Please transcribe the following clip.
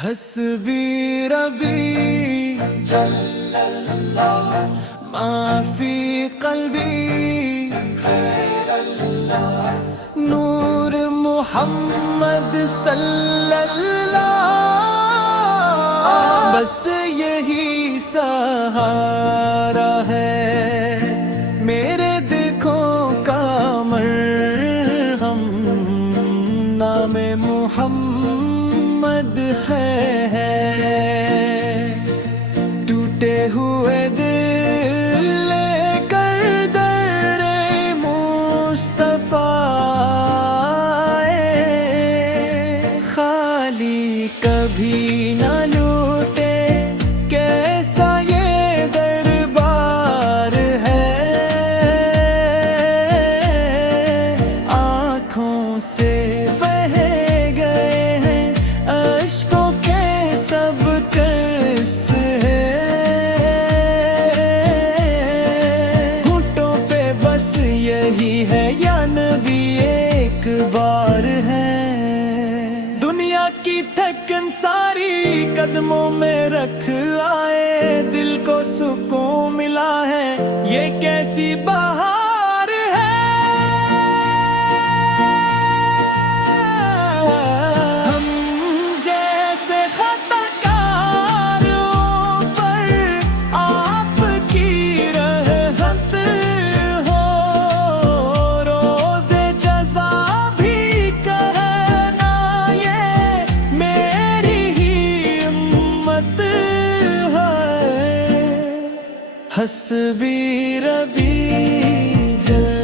حسبی ربی جل اللہ ما فی قلبی غیر اللہ نور محمد صلی اللہ بس یہی سہارا ہے میرے دکھوں کا مرہم نام محمد ہے ٹوٹے ہوئے دل لے کر در مصطفیٰ خالی کبھی نہ لوٹے کیسا یہ دربار ہے آنکھوں سے بار ہے دنیا کی تھکن ساری قدموں میں رکھ آئے دل کو سکون ملا ہے یہ کیسی بہار ہے ہم جیسے خطا کاروں پر آپ کی رحمت حسبی ربی جل